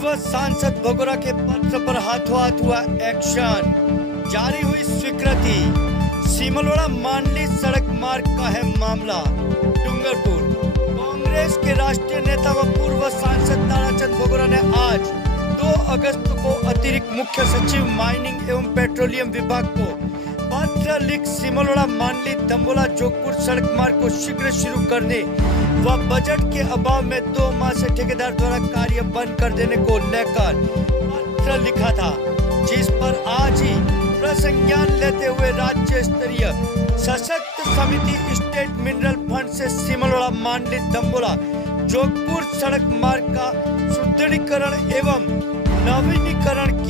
पूर्व सांसद भगोरा के पत्र पर हाथों हाथ हुआ एक्शन, जारी हुई स्वीकृति। सिमलोड़ा मांडली सड़क मार्ग का है मामला। डूंगरपुर कांग्रेस के राष्ट्रीय नेता व पूर्व सांसद ताराचंद भगोरा ने आज 2 अगस्त को अतिरिक्त मुख्य सचिव माइनिंग एवं पेट्रोलियम विभाग को पत्र लिख सिमलोड़ा मांडली दंबोला जोगपुर सड़क मार्ग को शीघ्र शुरू करने व बजट के अभाव में 2 माह से ठेकेदार द्वारा कार्य बंद कर देने को लेकर पत्र लिखा था, जिस पर आज ही प्रसंज्ञान लेते हुए राज्य स्तरीय सशक्त समिति स्टेट मिनरल फंड से सिमलोड़ा मांडली दंबोला जोगपुर सड़क मार्ग का सुदृढ़ीकरण एवं नवीनीकरण